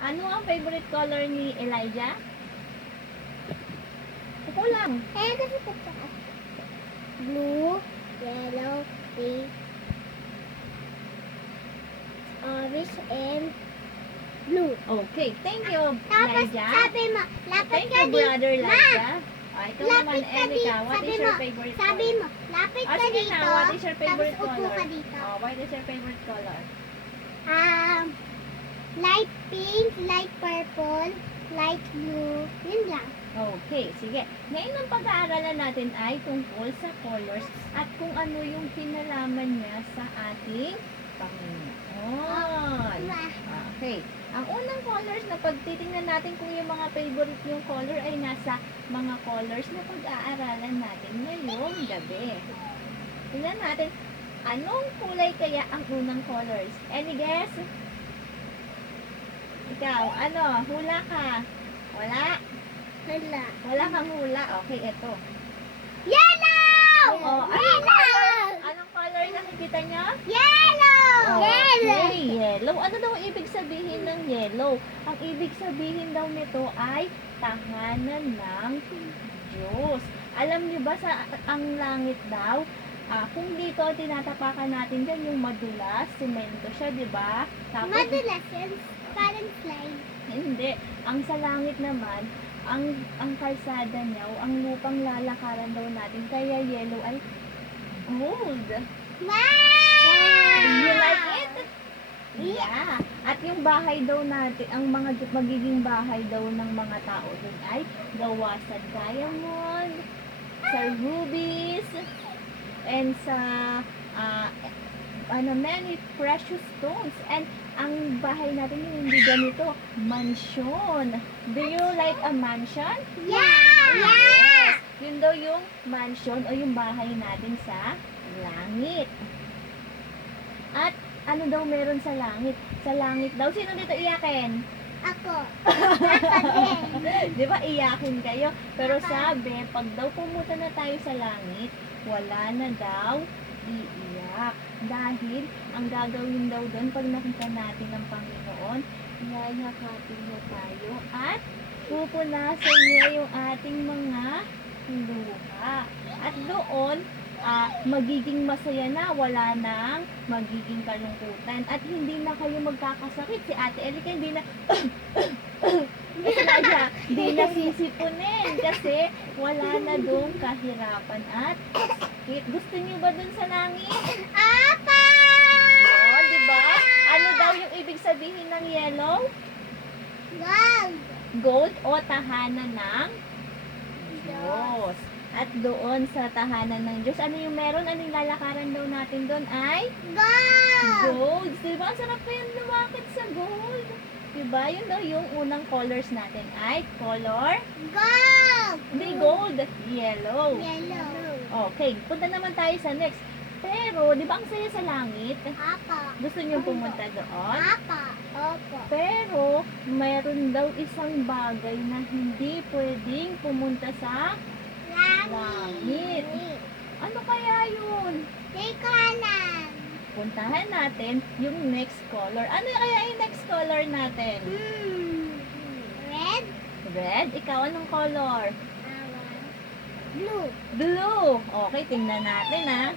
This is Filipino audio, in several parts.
Ano ang favorite color ni Elijah? Ako lang. Kasi ito. Blue, yellow, pink, orange, and blue. Okay, thank you, Tapos Elijah. sabi mo, lapit Thank ka you, brother dito. Elijah. Ikaw naman, Lapit ka Erica, dito. what Sabi is your mo, favorite sabi color? mo, lapit ka Sige dito. na, what is your favorite Tapos upo color? ka dito. What is your favorite color? Light pink, light purple, light blue. Yun lang. Okay, sige. Ngayon ang pag-aaralan natin ay tungkol sa colors at kung ano yung kinalaman niya sa ating Panginoon. Okay. Ang unang colors na pagtitingnan natin kung yung mga favorite yung color ay nasa mga colors na pag-aaralan natin ngayong gabi. Tingnan natin, anong kulay kaya ang unang colors? Any guess? Ikaw, ano? Hula ka? Wala? Hala. Wala kang hula. Okay, eto. Yellow! Oh, anong color nakikita niyo? Yellow! Okay, yellow. Ano daw ang ibig sabihin ng yellow? Ang ibig sabihin daw nito ay tahanan ng Diyos. Alam niyo ba sa ang langit daw, kung dito tinatapakan natin dyan yung madulas, semento siya, di ba? Tapos, Madulas yan. Parang slime. hindi. Ang sa langit naman, ang kalsada niya, o ang lupang lalakaran daw natin, kaya yellow ay gold. Wow! You like it? Yeah. At yung bahay daw natin, ang mga magiging bahay daw ng mga tao dun ay gawa sa diamond, sa rubies, and sa many precious stones. And ang bahay natin hindi ganito, mansion. Do you like a mansion? Yeah! Yes. Yun daw yung mansion o yung bahay natin sa langit. At ano daw meron sa langit? Sa langit daw, sino dito iyakin? Ako. Ako din. Di ba iyakin kayo? Pero sabi, pag daw pumunta na tayo sa langit, wala na daw iiyak. Dahil, ang gagawin daw doon, pag nakita natin ang Panginoon, yayakapin niya tayo at pupunasan niya yung ating mga luha. At doon, magiging masaya na, wala nang magiging kalungkutan. At hindi na kayo magkakasakit. Si Ate Erika, hindi na hindi na sisipunin kasi wala na doon kahirapan at sakit. Gusto niyo ba doon sa langit? Apa! Yun, di ba? Ano daw yung ibig sabihin ng yellow? Gold! Gold o tahanan ng Diyos. At doon sa tahanan ng Diyos, ano yung meron? Ano yung lalakaran daw natin doon ay? Gold! Gold. Diba? Ang sarap pa yung lumakit sa gold. Diba? Yun daw yung unang colors natin ay color? Gold! Hindi gold. Yellow. Yellow. Okay. Punta naman tayo sa next. Pero, di ba ang saya sa langit? Apa. Gusto niyo pumunta doon? Apa. Opo. Pero, mayroon daw isang bagay na hindi pwedeng pumunta sa langit. Ano kaya yun? Di ko alam. Puntahan natin yung next color. Ano kaya yung next color natin? Red? Red? Ikaw, anong color? Blue. Blue. Okay, tingnan natin ha.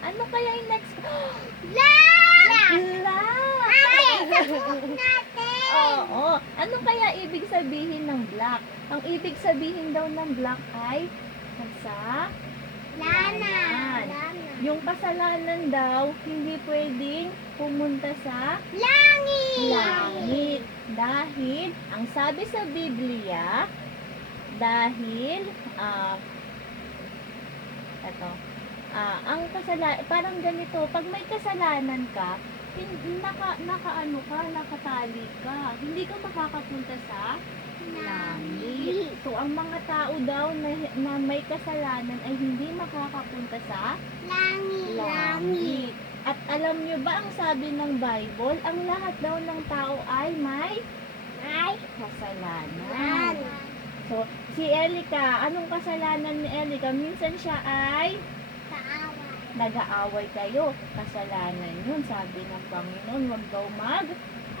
Ano kaya yung next color? Black! Black! Ay, sa book natin. Oo. Ano kaya ibig sabihin ng black? Ang ibig sabihin daw ng black ay Lana. yung kasalanan daw, hindi pwedeng pumunta sa Langit. Dahil, ang sabi sa Biblia, dahil, ang kasalanan, parang ganito, pag may kasalanan ka, nakatali ka, hindi ka makakapunta sa langit. So, ang mga tao daw na may kasalanan ay hindi makakapunta sa langit. At alam nyo ba ang sabi ng Bible? Ang lahat daw ng tao ay may kasalanan. So, si Elika, anong kasalanan ni Elika? Minsan siya ay nag-aaway kayo. Kasalanan yun. Sabi ng Panginoon, huwag daw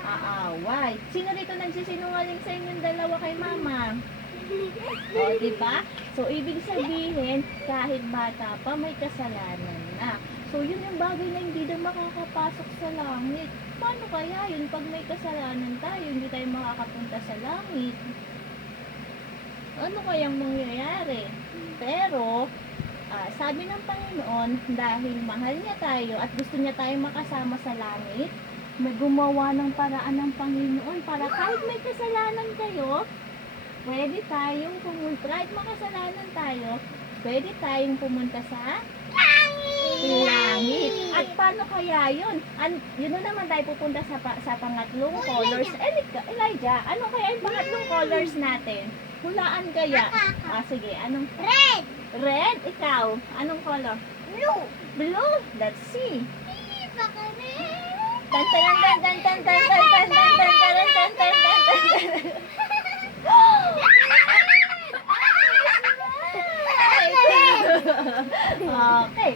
aaway. Sino dito nagsisinungaling sa inyong dalawa kay mama? O, diba? So, ibig sabihin, kahit bata pa, may kasalanan na. So, yun yung bagay na hindi daw makakapasok sa langit. Paano kaya yun? Pag may kasalanan tayo, hindi tayo makakapunta sa langit. Ano kayang mangyayari? Pero, sabi ng Panginoon, dahil mahal niya tayo at gusto niya tayo makasama sa langit, may gumawa ng paraan ng Panginoon para kahit may kasalanan kayo, pwede tayong pumunta, kahit makasalanan tayo, pwede tayong pumunta sa langit. At paano kaya yun? Yun na naman tayo pupunta sa pangatlong colors. Elijah, ano kaya yung pangatlong colors natin? Hulaan kaya? Sige, anong? Red! Red? Ikaw? Anong color? Blue! Blue? Let's see. Baka red! Tan tan tan tan tan tan tan tan tan tan tan tan tan. Okay,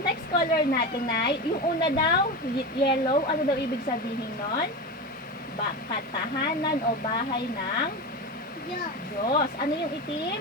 next color natin ay yung una daw, yellow. Ano daw ibig sabihin nun? Katahanan o bahay ng Diyos. Diyos. Ano yung itim?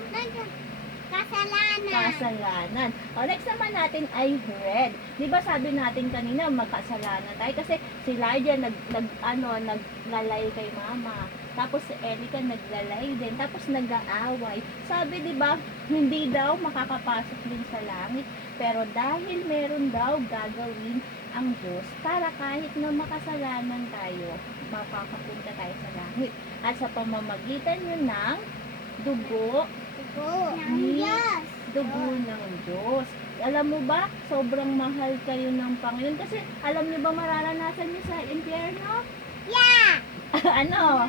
Kasalanan. Kasalanan. O, next naman natin ay red. Di ba sabi natin kanina magkasalanan tayo kasi si Elijah naglalay kay mama. Tapos si Elica naglalay din. Tapos nag-aaway. Sabi di ba hindi daw makakapasok din sa langit. Pero dahil meron daw gagawin ang Diyos para kahit na makasalanan tayo, makakapunta tayo sa langit. At sa pamamagitan yun ng dugo Ng Diyos. dugo ng Diyos. Alam mo ba, sobrang mahal kayo ng Panginoon kasi alam niyo ba mararanasan niyo sa impyerno? Yeah! Ano?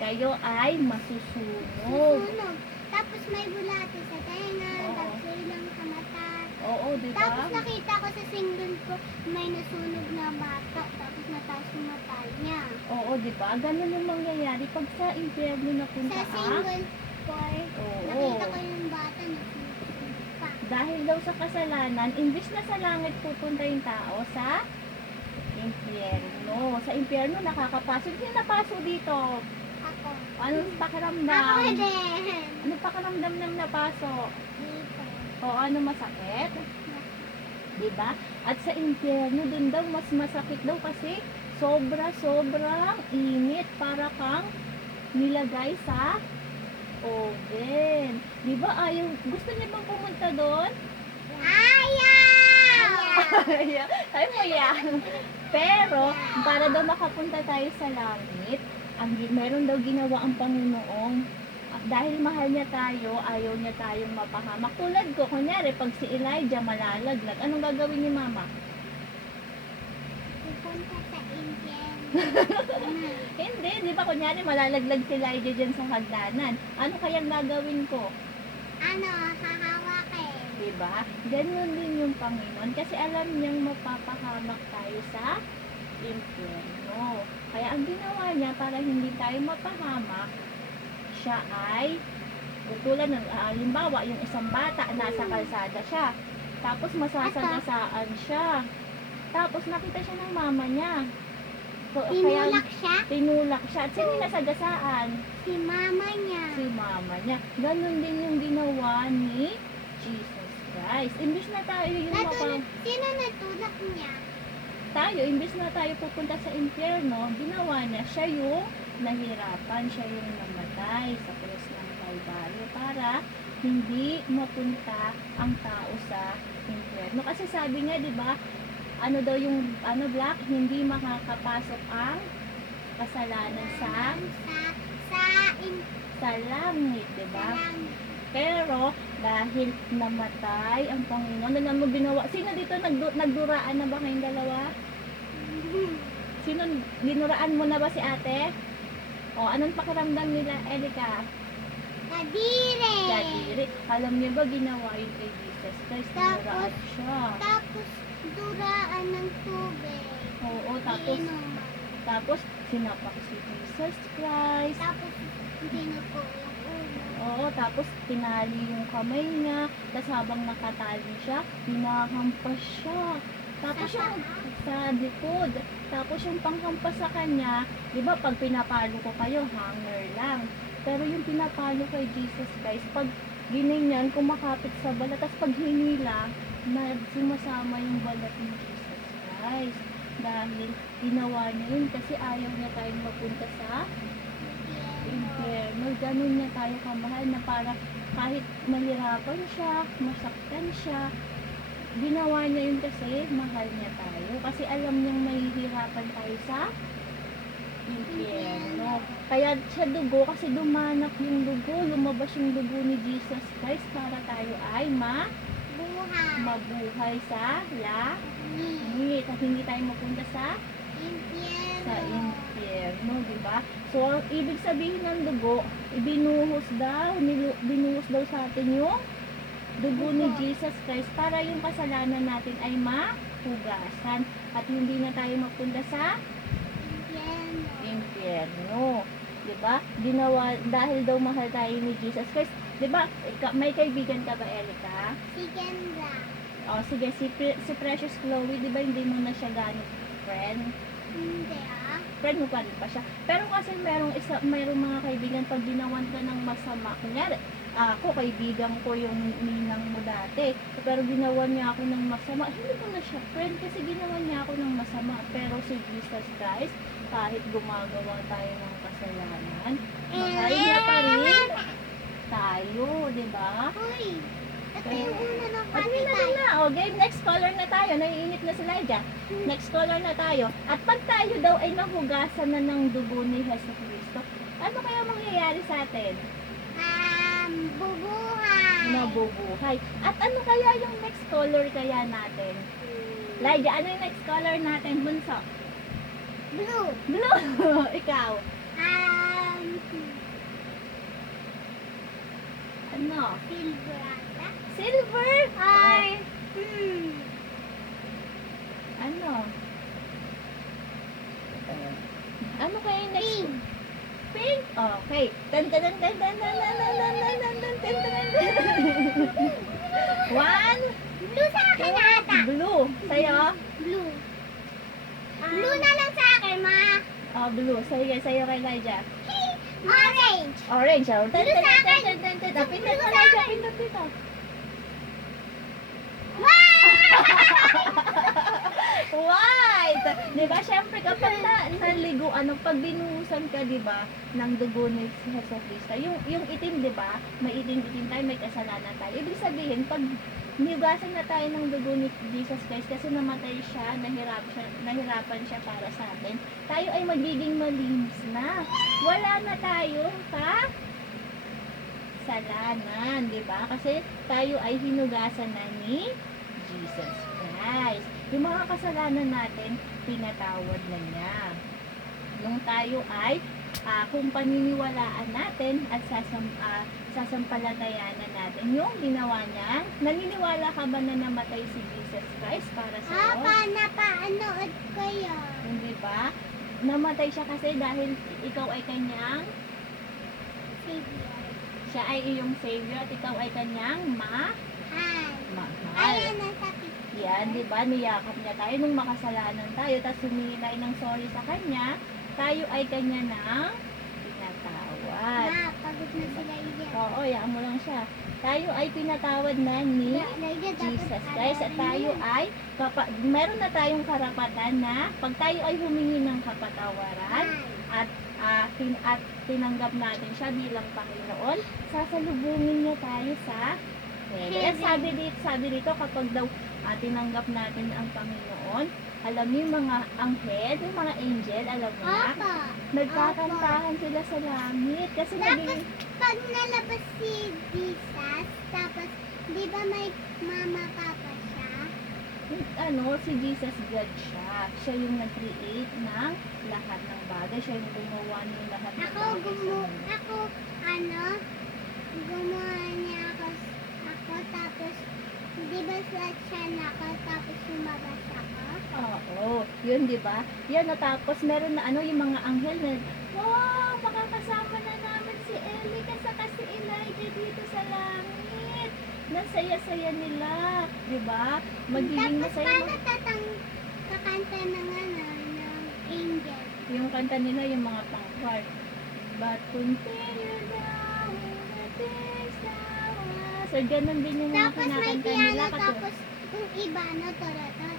Kayo ay masusunog. Susunog. Tapos may bulate sa tenga, Oo. tapos ilang sa mata. Oo, di Tapos ba? nakita ko sa single ko, may nasunog na bata, tapos nataas yung mata niya. Oo, di ba? Ganun yung mangyayari pag sa impyerno napunta Sa single ko, Oo. nakita ko yung bata na sunog pa. Dahil daw sa kasalanan, imbis na sa langit pupunta yung tao sa impyerno. Sa impyerno nakakapasok. Hindi napaso dito. Ako. Anong pakiramdam? Ako din. Anong pakiramdam ng napaso? Dito. O ano masakit? Diba? At sa impyerno dun daw mas masakit daw kasi sobrang init para kang nilagay sa oven. Diba ayaw, gusto niyo bang pumunta doon? Ayaw! Ay mo yan. Pero, para daw makapunta tayo sa langit, meron daw ginawa ang Panginoong dahil mahal niya tayo, ayaw niya tayong mapahamak. Tulad ko, kunyari, pag si Elijah malalaglag, anong gagawin ni Mama? Pupunta sa Indian. Hindi, di ba kunyari malalaglag si Elijah dyan sa hagdanan. Ano kayang gagawin ko? Ano, hahawakin. Di ba? Ganun din yung Panginoon kasi alam niyang mapapahamak tayo sa impyerno. Kaya ang ginawa niya para hindi tayo mapahamak, siya ay tulad ng halimbawa yung isang bata nasa kalsada siya. Tapos masasagasaan siya. Tapos nakita siya ng mama niya. So, Tinulak siya? Tinulak siya. At sino yung nasagasaan? Si mama niya. Si mama niya. Ganon din yung ginawa ni Jesus Christ. Imbis na tayo yung Sino natulak niya? imbis na tayo pupunta sa impyerno, ginawa niya, siya yung nahirapan, siya yung namatay sa krus ng Kalbaryo para hindi mapunta ang tao sa impyerno. Kasi sabi nga, di ba, ano daw yung, Black, hindi makakapasok ang kasalanan sa langit, di ba? Pero, dahil namatay ang Panginoon, ano mo ginawa? Sino dito nagduraan na ba kayong dalawa? Sino, dinuraan mo na ba si ate? O, anong pakiramdam nila, Elica? Kadiri. Alam niyo ba, ginawa yun kay Jesus Christ, dinuraan siya. Tapos, duraan ng tubig. Oo, Iinuman. tapos, sinapak si Jesus Christ. Tapos, dinupo yung ulo. Oo, tapos tinali yung kamay niya, tapos habang nakatali siya, hinahampas siya. Tapos yung sa likod. Tapos yung panghampas sa kanya, di ba pag pinapalo ko kayo, hanger lang. Pero yung pinapalo kay Jesus Christ, pag ginanyan, kumakapit sa balat, tapos pag hinila, na sumasama yung balat ni Jesus Christ. Dahil ginawa niya yun kasi ayaw niya tayong mapunta sa impyerno. Ganun niya tayo kamahal na para kahit mahirapan siya, masaktan siya, ginawa niya yun kasi mahal niya tayo. Kasi alam niyang mahihirapan tayo sa impyerno. Kaya siya dugo kasi dumanak yung dugo, lumabas yung dugo ni Jesus Christ para tayo ay Buhay. mabuhay sa Ni. langit at hindi tayo mapunta sa Impyerno. impyerno, di ba? So, ibig sabihin ng dugo, ibinuhos daw sa atin yung dugo ni Jesus Christ para yung kasalanan natin ay mahugasan at hindi na tayo mapunta sa Impyerno. impyerno. Di ba? Ginawa, dahil daw mahal tayo ni Jesus Christ. Di ba? May kaibigan ka ba, Erica? Si Kendra. O, sige, si Precious Chloe, di ba hindi mo na siya ganit friend? Hindi ah. Friend mo pa rin pa siya. Pero kasi merong mga kaibigan pag ginawan ka ng masama. Kunyari, ako, kaibigan ko yung ninang mo dati. Pero ginawan niya ako ng masama. Hindi ko na siya friend kasi ginawan niya ako ng masama. Pero si Jesus Christ, kahit gumagawa tayo ng kasalanan, mahal niya pa rin tayo, di ba? Uy. Ito yung una ng At yun na din na. O, game, next color na tayo. Naiinit na si Lydia. Next color na tayo. At pag tayo daw ay nahugasan na ng dugo ni Hesus Kristo, ano kaya mangyayari sa atin? Bubuhay. Mabubuhay. At ano kaya yung next color kaya natin? Lydia, ano yung next color natin, bunso? Blue. Blue. Ikaw. Ano? Silver ata. Silver. Ay. Ano? Ano kaya yung next? Pink. Pink? Okay. Tan tan tan tan tan tan tan tan tan tan tan tan tan. One. Blue sa akin ata. Blue. Sa'yo? Blue. Blue na lang sa akin, ma. Blue. Sa'yo kay Lydia. Orange. Orange. Tan tan Blue sa tan akin. tan tan tan. Pindot mo, Blue sa Lydia. akin. Pindot dito. White! Di ba? Siyempre, kapag naligo, pag binuhusan ka, di ba, ng dugo ni Jesus Cristo, yung itim, di ba, may itim-itim tayo, may kasalanan tayo. Ibig sabihin, pag niugasan na tayo ng dugo ni Jesus Christ kasi namatay siya, nahirapan siya para sa atin, tayo ay magiging malinis na. Wala na tayo kasalanan, di ba? Kasi tayo ay hinugasan na ni Jesus Christ. Yung mga kasalanan natin, pinatawad na niya. Nung tayo ay, kung paniniwalaan natin at sasampalatayanan natin yung ginawa niya, naniniwala ka ba na namatay si Jesus Christ para sa iyo? Napanood ko yun. Hindi ba? Namatay siya kasi dahil ikaw ay kanyang, Savior. siya ay iyong Savior at ikaw ay kanyang Hi. mahal. Ayan, nasa picture. Yan, di ba? Niyakap niya tayo nung makasalanan tayo, tapos humingi tayo ng sorry sa kanya, tayo ay kanya ng pinatawad. Ma, pagod na sila iyan. Oo, yaan mo lang siya. Tayo ay pinatawad na ni Jesus Christ at tayo ay, meron na tayong karapatan na pag tayo ay humingi ng kapatawaran at tinanggap natin siya bilang Panginoon, sasalubungin niya tayo sa heaven. At sabi dito kapag daw tinanggap natin ang Panginoon, alam niyo yung mga anghel, yung mga angel, alam mo na, Papa. nagkakantahan sila sa langit kasi Dapat pag nalabas si Jesus, tapos di ba may mama papa siya? si Jesus God siya. Siya yung nag-create ng lahat ng bagay. Siya yung gumawa ng lahat ng bagay sa mundo. Gumawa niya ako, tapos di ba siya tapos lumabas ako? Oo, yun di ba? Yan, tapos meron na yung mga anghel na, wow, makakasama na namin si Ellie saka si Elijah dito sa langit. Nasaya-saya nila, di ba? Magiging Tapos masaya. paano kakanta ng ng angel. Yung kanta nila, yung mga pang-choir. But continue now, the days now. So, ganun din yung mga Tapos may kinakanta piano, nila. tapos yung iba, no, torotot.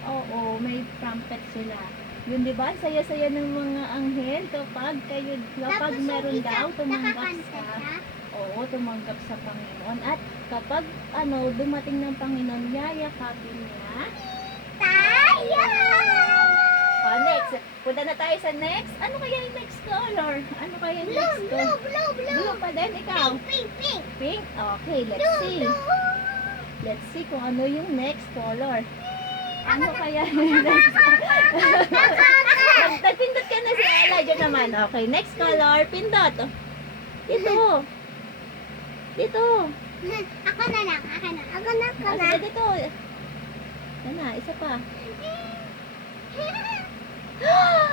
Oo, may trumpet sila. Yun, di ba? Saya-saya ng mga anghel kapag Tapos yung meron isa, daw tumanggap nakakanta sa siya. Oo, tumanggap sa Panginoon. At kapag dumating ng Panginoon, yayakapin niya. Tayo! Next. Punta na tayo sa next. Ano kaya yung next color? Ano kaya yung Blue, next blue, color? blue, blue. Blue pa din, ikaw. Pink, pink, pink. Pink? Okay, let's Blue, see. blue. Let's see kung ano yung next color. Ano kaya yung next Nagpindot ka na si Elijah naman. Okay, next color. Pindot. Dito. Dito. Ako na lang, ako na. Ako na, ako Ah, na. sige, dito. Yan na, isa pa.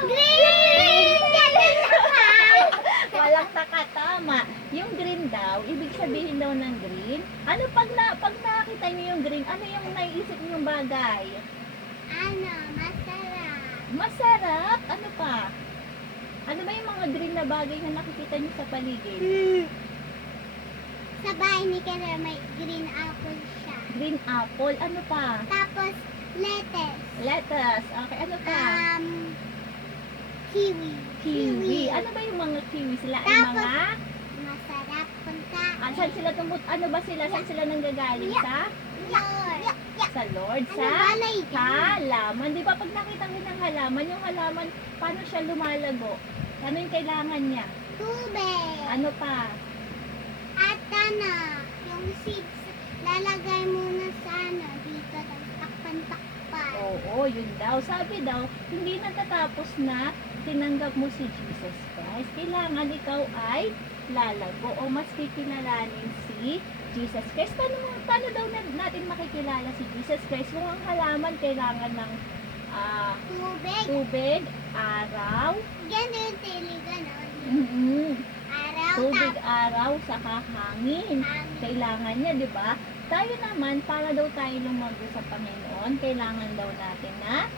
Green! Galing naman! Walang takatama. Yung green daw, ibig sabihin daw ng green. Ano pag nakita niyo yung green, ano yung naiisip niyong bagay? Ano, masarap. Masarap? Ano pa? Ano ba yung mga green na bagay na nakikita niyo sa paligid? Sa bahay ni Kera may green apple siya. Green apple, ano pa? Tapos, lettuce. Lettuce. Okay, ano pa? Kiwi. Kiwi. Ano ba yung mga kiwi? Sila ay Tapos, mga... Masarap punta. Saan sila ano ba sila? Saan sila nanggagaling? Sa? Sa Lord? Ano Sa? balay dyan? Halaman. Di ba pag nakita mo ng halaman, yung halaman, paano siya lumalago? Ano yung kailangan niya? Tubig. Ano pa? At ano, yung seeds, lalagay muna sa dito, tapos takpan-takpan. Oo, yun daw. Sabi daw, hindi natatapos na tinanggap mo si Jesus Christ. Kailangan ikaw ay lalago o mas kikilalanin si Jesus Christ. Paano daw natin makikilala si Jesus Christ? Kung ang halaman kailangan ng Tubig. tubig, araw, Ganun tili, ganun. Araw, tubig, araw, saka hangin. hangin. Kailangan niya, di ba? Tayo naman, para daw tayo lumago sa Panginoon, kailangan daw natin na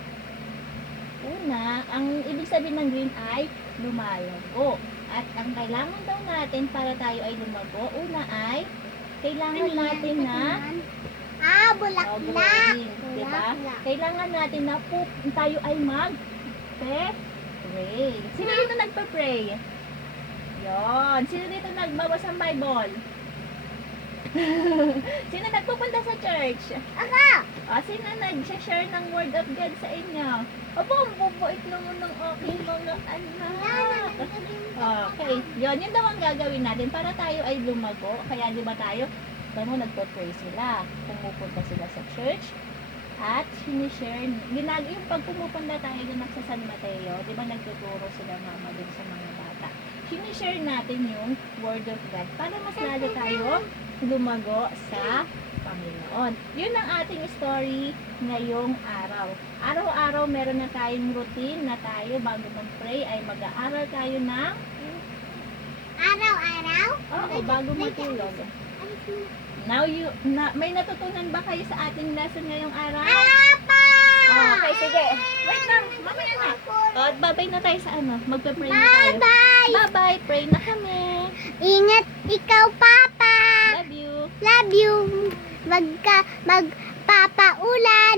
una, ang ibig sabihin ng green ay lumalago. At ang kailangan daw natin para tayo ay lumago, una ay kailangan Ano yan? natin na Bulaklak. growing, di ba? Bulaklak. Kailangan natin na tayo ay pray. Sino dito nagpa-pray? Yon. Sino dito nagbabasa ng Bible? Sino nagpupunta sa church? Ako! Sino nag-share ng word of God sa inyo? Aba, ang bubait naman ng aking mga anak. Okay. Yun daw ang gagawin natin para tayo ay lumago. Kaya di ba tayo, nagpo-pray sila. Pumupunta sila sa church. At sinishare, yung pag pumupunta tayo dun sa San Mateo, di ba nagtuturo sila mama dun sa mga bata. Sinishare natin yung word of God para mas lalo tayo lumago sa Panginoon. Yun ang ating story ngayong araw. Araw-araw meron na tayong routine na tayo bago mag-pray ay mag-aaral tayo ng Araw-araw? bago matulog. May natutunan ba kayo sa ating lesson ngayong araw? Apa! Okay, sige. Wait lang, mamaya na. Bye-bye na tayo sa magpe-pray na tayo. Bye-bye! Bye-bye, pray na kami. Ingat ikaw, Papa! Love you. Love you! Magpapaulan!